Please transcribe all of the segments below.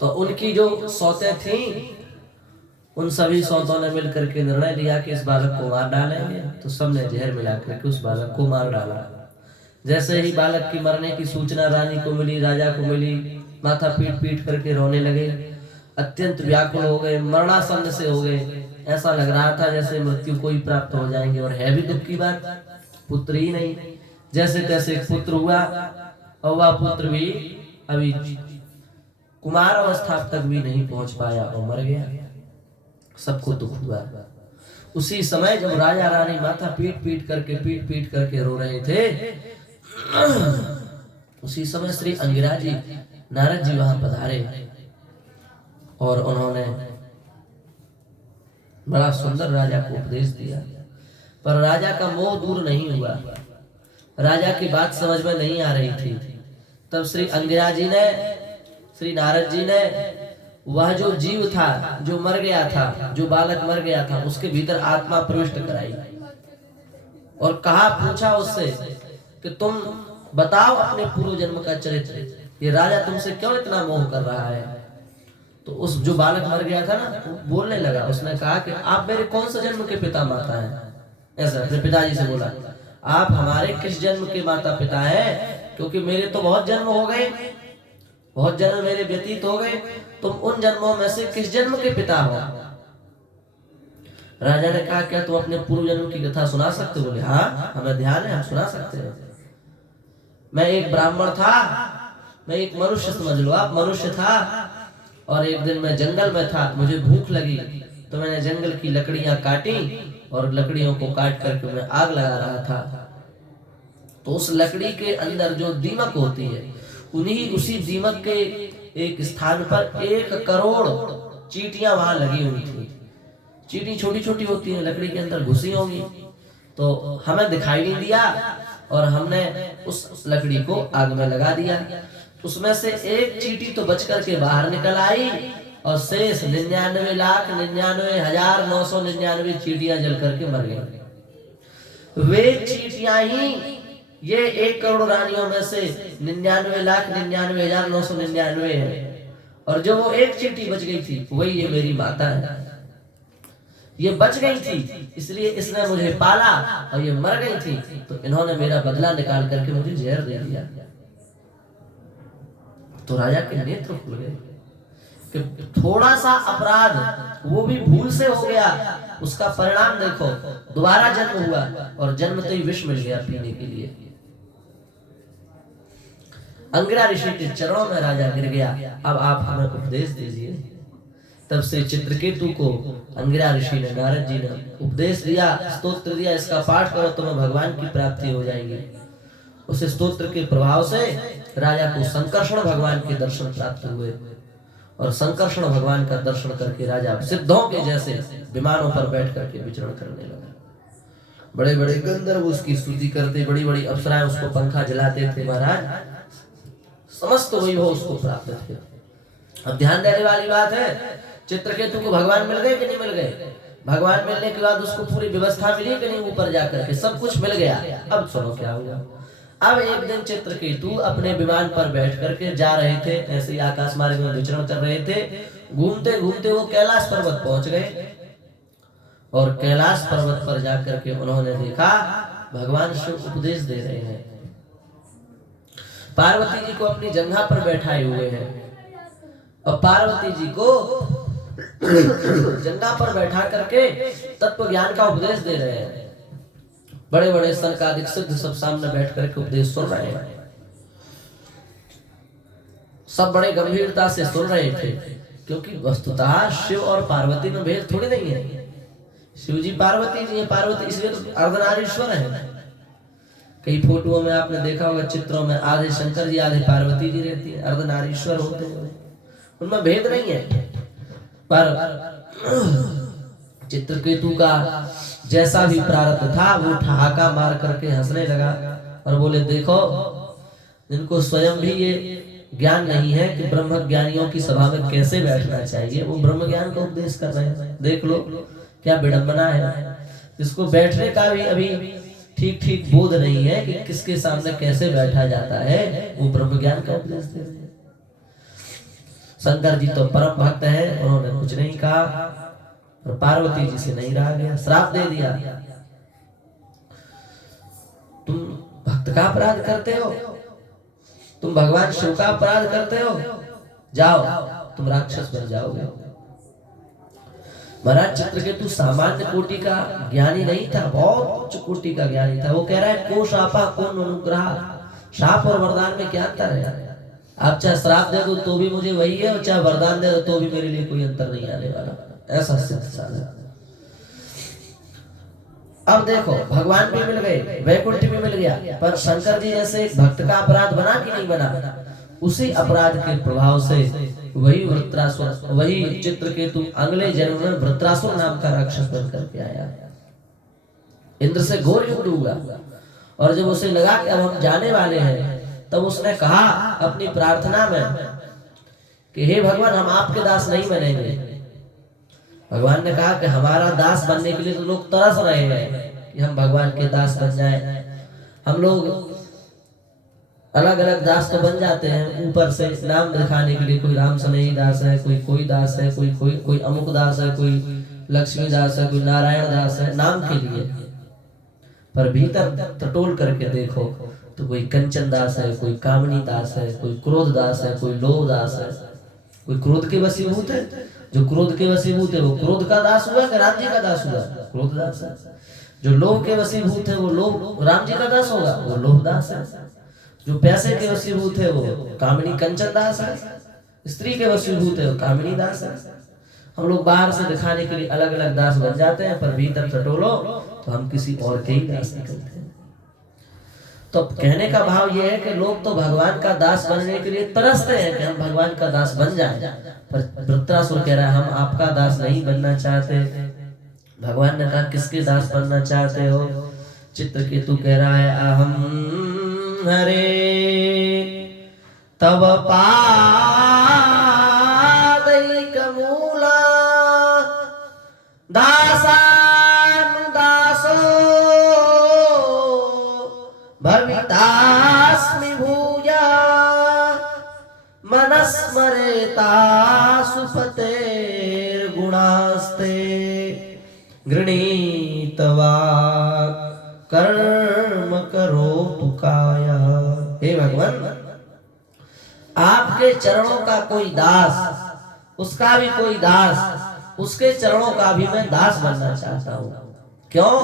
तो उनकी जो सौतें थी, उन सभी सौतों ने मिलकर के निर्णय लिया कि इस बालक को मार डालेंगे। तो सबने जहर मिला करके उस बालक को मार डाला। जैसे ही बालक की मरने की सूचना रानी को मिली, राजा को मिली, माथा पीट पीट करके रोने लगे, अत्यंत व्याकुल हो गए, मरणासन्न से हो गए। ऐसा लग रहा था जैसे मृत्यु को ही प्राप्त हो जाएंगे। और है भी दुख की बात, पुत्र ही नहीं। जैसे तैसे पुत्र हुआ, और वह पुत्र भी अभी कुमार अवस्था तक भी नहीं पहुंच पाया और मर गया। सबको दुख हुआ। उसी समय जब राजा रानी माथा पीट पीट करके रो रहे थे, उसी समय श्री अंगिरा जी, नारद जी वहां पधारे और उन्होंने बड़ा सुंदर राजा को उपदेश दिया। पर राजा का मोह दूर नहीं हुआ। राजा की बात समझ में नहीं आ रही थी। तब श्री अंगिरा जी ने, श्री नारद जी ने वह जो जीव था, जो मर गया था, जो बालक मर गया था, उसके भीतर आत्मा प्रविष्ट कराई और कहा, पूछा उससे कि तुम बताओ अपने पूर्व जन्म का चरित्र, ये राजा तुमसे क्यों इतना मोह कर रहा है। तो उस जो बालक मर गया था ना, वो बोलने लगा। उसने कहा कि आप मेरे कौन सा जन्म के पिता माता हैं। ऐसा अपने पिताजी से बोला, आप हमारे किस जन्म के माता पिता हैं, क्योंकि मेरे तो बहुत जन्म हो गए, बहुत जन्म मेरे व्यतीत हो गए, तुम उन जन्मों में से किस जन्म के पिता हो। राजा ने कहा, क्या तुम अपने पूर्व जन्म की कथा सुना सकते हो। बोले, हाँ हमें ध्यान है, हम सुना सकते हैं। मैं एक ब्राह्मण था, मैं एक मनुष्य, समझ लो आप मनुष्य था, और एक दिन मैं जंगल में था, मुझे भूख लगी, तो मैंने जंगल की लकड़ियां काटी और लकड़ियों को काट करके मैं आग लगा रहा था। तो उस लकड़ी के अंदर जो दीमक होती है, उसी दीमक के एक स्थान पर 1 करोड़ चींटियां वहां लगी हुई थी। चींटी छोटी छोटी होती है, लकड़ी के अंदर घुसी होंगी। तो हमें दिखाई नहीं दिया और हमने उस लकड़ी को आग में लगा दिया। उसमें से एक चींटी तो बच करके बाहर निकल आई और शेष 99,99,999 चींटियां जल करके मर गई। वे चींटियां ही ये 1 करोड़ रानियों में से 99,99,999 है, और जो वो एक चींटी बच गई थी, वही ये मेरी माता है। ये बच गई थी, इसलिए इसने मुझे पाला, और ये मर गई थी, तो इन्होंने मेरा बदला निकाल करके मुझे जहर दे दिया। तो राजा के नेत्र खुल गए कि थोड़ा सा अपराध, वो भी भूल से हो गया, उसका परिणाम देखो, दोबारा जन्म हुआ और जन्मते ही विष मिल गया पीने के लिए। अंगिरा ऋषि के चरणों में राजा गिर गया, अब आप हमें उपदेश दीजिए। तब से चित्रकेतु को अंगिरा ऋषि ने, नारद जी ने उपदेश दिया, स्तोत्र दिया, इसका पाठ करो तुम्हें भगवान की प्राप्ति हो जाएगी। उस स्तोत्र के प्रभाव से राजा को संकर्षण भगवान के दर्शन प्राप्त हुए, और संकर्षण भगवान का दर्शन करके राजा सिद्धों के जैसे विमानों पर बैठ करके विचरण करने लगा। बड़े बड़े गंधर्व उसकी स्तुति करते, बड़ी बड़ी अप्सराएं उसको पंखा जलाते थे। महाराज समस्त वैभव उसको प्राप्त थे। अब ध्यान देने वाली बात है, चित्रकेतु को भगवान मिल गए कि नहीं मिल गए। भगवान मिलने के बाद उसको पूरी व्यवस्था मिली कि नहीं, ऊपर जाकर के सब कुछ मिल गया। अब सुनो क्या हुआ। अब एक दिन चित्रकेतु अपने विमान पर बैठ करके जा रहे थे, ऐसे ही आकाश मार्ग में विचरण कर रहे थे। घूमते घूमते वो कैलाश पर्वत पहुंच गए, और कैलाश पर्वत पर जाकर के उन्होंने देखा भगवान शिव उपदेश दे रहे हैं। पार्वती जी को अपनी जंघा पर बैठाए हुए हैं, और पार्वती जी को जंघा पर बैठा करके तत्व ज्ञान का उपदेश दे रहे हैं। बड़े बड़े सनकादिक सिद्ध सब सामने बैठ करके उपदेश सुन रहे हैं। सब बड़े गंभीरता से सुन रहे थे, क्योंकि वस्तुतः शिव और पार्वती में भेद थोड़ी नहीं है। शिव जी पार्वती जी है, पार्वती इसलिए तो अर्धनारीश्वर है। कई फोटोओं में आपने देखा होगा, चित्रों में आधे शंकर जी आधे पार्वती जी रहती है, अर्धनारीश्वर होते हैं, उनमें भेद नहीं है। पर चित्रकेतु का जैसा भी प्रारब्ध था, वो ठहाका मार करके हंसने लगा और बोले, देखो जिनको स्वयं भी ये ज्ञान नहीं है कि ब्रह्म ज्ञानियों की सभा में कैसे बैठना चाहिए, वो ब्रह्म ज्ञान का उपदेश कर रहे हैं। देख लो क्या विडंबना है। जिसको बैठने का भी अभी ठीक ठीक बोध नहीं है कि किसके सामने कैसे बैठा जाता है, वो ब्रह्म ज्ञान का उपदेश दे रहे हैं। शंकर जी तो परम भक्त हैं, उन्होंने कुछ नहीं कहा, और पार्वती जी से नहीं रहा गया, श्राप दे दिया, तुम भक्त का अपराध करते हो, तुम भगवान शिव का अपराध करते हो, जाओ तुम राक्षस बन जाओगे। महाराज चित्रकेतु सामान्य कोटि का ज्ञानी नहीं था, बहुत उच्च कोटि का ज्ञानी था। वो कह रहा है को शापा कौन अनुग्रह, शाप और वरदान में क्या अंतर है? आप चाहे श्राप दे दो तो भी मुझे वही है, और चाहे वरदान दे दो तो भी मेरे लिए कोई अंतर नहीं आने वाला, ऐसा सिद्ध साधन। अब देखो भगवान भी मिल गए, वैकुंठ भी मिल गया, पर शंकर जी जैसे भक्त का अपराध बना कि नहीं बना? उसी अपराध के प्रभाव से वही वृत्रासुर, वही चित्रकेतु अगले जन्म में वृत्रासुर नाम का राक्षस बन करके आया, इंद्र से घोर युद्ध हुआ। और जब उसे लगा कि अब हम जाने वाले हैं, तब उसने कहा अपनी प्रार्थना में कि हे भगवान, हम आपके दास नहीं बनेंगे। भगवान ने कहा कि हमारा दास बनने के लिए तो लोग तरस रहे हैं कि हम भगवान के दास बन जाए। हम लोग अलग अलग दास तो बन जाते हैं, ऊपर से नाम दिखाने के लिए, कोई राम सनेही दास है, कोई दास है, कोई अमुक दास है, कोई लक्ष्मी दास है, कोई नारायण दास है, नाम के लिए। पर भीतर टटोल करके देखो तो कोई कंचन दास है, कोई कामनी दास है, कोई क्रोध दास है, कोई लोभ दास है। कोई क्रोध के वशीभूत है, जो क्रोध के वशीभूत है वो क्रोध का दास हुआ कि राम जी का दास हुआ? क्रोध दास है। जो लोभ के वशीभूत है वो लोभ राम जी का दास होगा, वो लोभ दास है। जो पैसे के वशीभूत है वो कामिनी कंचन दास है, स्त्री के वशीभूत है वो कामिनी दास है। हम लोग बाहर से दिखाने के लिए अलग अलग दास बन जाते हैं, पर भीतर टटोलो तो हम किसी और के ही दास निकलते हैं। तो कहने का भाव ये है कि लोग तो भगवान का दास बनने के लिए तरसते हैं कि हम भगवान का दास बन जाएं, पर वृत्रासुर कह रहा है हम आपका दास नहीं बनना चाहते। भगवान ने कहा किसके दास बनना चाहते हो? चित्रकेतु कह रहा है अहम हरे तब पादैकमूला दासानुदासो भवितास्मि भूया मनस्मरेता सुपतेर्गुणास्ते गृणीतवा कर्म करो तुकाया। हे भगवान, आपके चरणों का कोई दास, उसका भी कोई दास, उसके चरणों का भी मैं दास बनना चाहता हूँ। क्यों?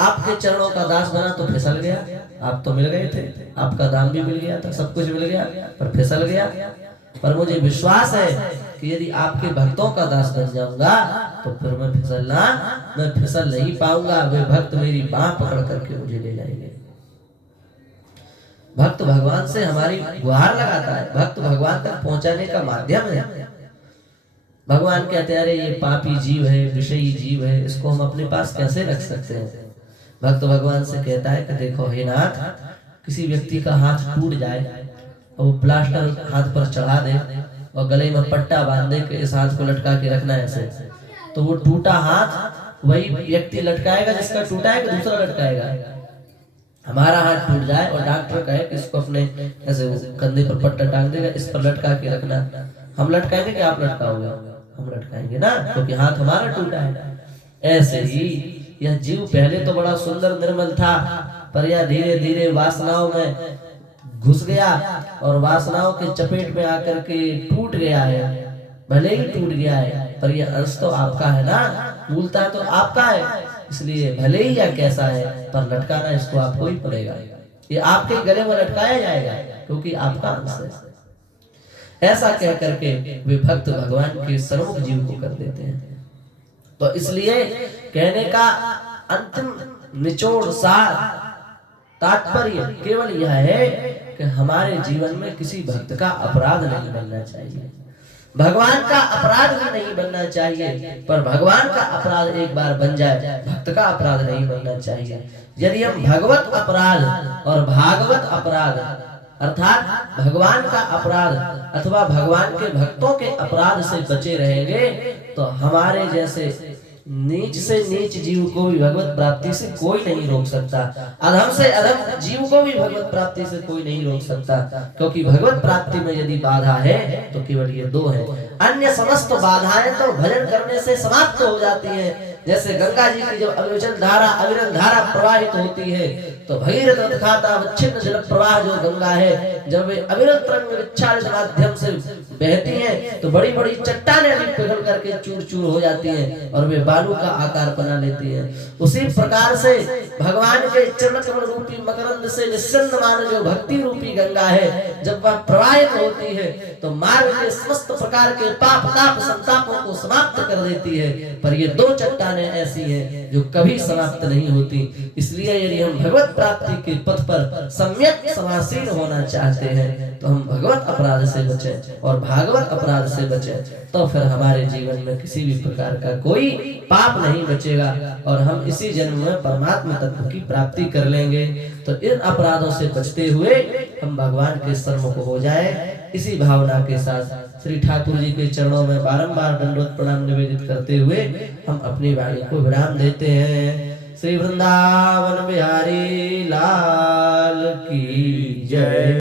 आपके चरणों का दास बना तो फिसल गया, आप तो मिल गए थे, आपका दाम भी मिल गया था, सब कुछ मिल गया, पर फिसल गया। पर मुझे विश्वास है कि यदि आपके भक्तों का दास बन जाऊंगा तो फिर मैं फिसल नहीं पाऊंगा। वे भक्त मेरी बाह पकड़ करके मुझे ले जाएंगे। भक्त भगवान से हमारी गुहार लगाता है, भक्त भगवान तक पहुंचाने का माध्यम है। भगवान कहते हैं अरे ये पापी जीव है, विषयी जीव है, इसको हम अपने पास कैसे रख सकते हैं? भक्त भगवान से कहता है कि देखो हे नाथ, किसी व्यक्ति का हाथ टूट जाए और वो प्लास्टर हाथ पर चढ़ा दे और गले में पट्टा बांध दे कि इस हाथ को लटका के रखना है ऐसे, तो वो टूटा हाथ वही व्यक्ति लटकाएगा जिसका टूटा है कि दूसरा लटकाएगा? हमारा हाथ टूट जाए और डॉक्टर कहे कि इसको अपने ऐसे कंधे पर पट्टा टांग देगा, इस पर लटका के रखना, हम लटकाएंगे कि आप लटकाओगे? हम लटकाएंगे ना, क्योंकि हाथ हमारा टूटा है। ऐसे ही यह जीव पहले तो बड़ा सुंदर निर्मल था, पर यह धीरे धीरे वासनाओं में घुस गया और वासनाओं के चपेट में आकर के टूट गया है। भले ही टूट गया है, पर यह अंश तो आपका है ना, मूलता तो आपका है, इसलिए भले ही यह कैसा है, पर लटकाना इसको आपको ही पड़ेगा। ये आपके गले में लटकाया जाएगा क्योंकि आपका अंश है। ऐसा कह करके वे भक्त भगवान के सर्वमुख जीव को कर देते हैं। तो इसलिए कहने का अंतिम निचोड़ सार तात्पर्य केवल यह है कि हमारे जीवन में किसी भक्त का अपराध नहीं बनना चाहिए, भगवान का अपराध भी नहीं बनना चाहिए। पर भगवान का अपराध एक बार बन जाए, भक्त का अपराध नहीं बनना चाहिए। यदि हम भगवत अपराध और भागवत अपराध अर्थात भगवान का अपराध अथवा भगवान के भक्तों के अपराध से बचे रहेंगे तो हमारे जैसे नीच से नीच जीव को भी भगवत प्राप्ति से कोई नहीं रोक सकता, अधम से अधम जीव को भी भगवत प्राप्ति से कोई नहीं रोक सकता, क्योंकि भगवत प्राप्ति में यदि बाधा है तो केवल ये दो है। अन्य समस्त बाधाएं तो भजन करने से समाप्त हो जाती हैं। जैसे गंगा जी की जब अविरल धारा प्रवाहित होती है तो भगीरथ खाता अवच्छिन्न जल प्रवाह जो गंगा है, जब वे अविरल तरंग विच्छालित माध्यम से बहती हैं तो बड़ी बड़ी चट्टानें भी पिघल करके चूर चूर हो जाती हैं और वे बालू का आकार बना लेती हैं। उसी प्रकार से भगवान के चरण कमल रूपी मकरंद से निस्संदमान जो भक्ति रूपी गंगा है, जब वह प्रवाहित होती है तो मार्ग के समस्त प्रकार के पाप ताप संतापों को समाप्त कर देती है। पर ये दो चट्टानें ऐसी हैं जो कभी समाप्त नहीं होती। इसलिए यदि हम भगवत प्राप्ति के पथ पर सम्यक समासीन होना चाहते हैं तो हम भगवत अपराध से बचें और भागवत अपराध से बचें, तो फिर हमारे जीवन में किसी भी प्रकार का कोई पाप नहीं बचेगा और हम इसी जन्म में परमात्मा तत्व की प्राप्ति कर लेंगे। तो इन अपराधों से बचते हुए हम भगवान के सम्मुख हो जाए, इसी भावना के साथ श्री ठाकुर जी के चरणों में बारंबार दंडवत प्रणाम निवेदित करते हुए हम अपनी वाणी को विराम देते हैं। श्री वृंदावन बिहारी लाल की जय।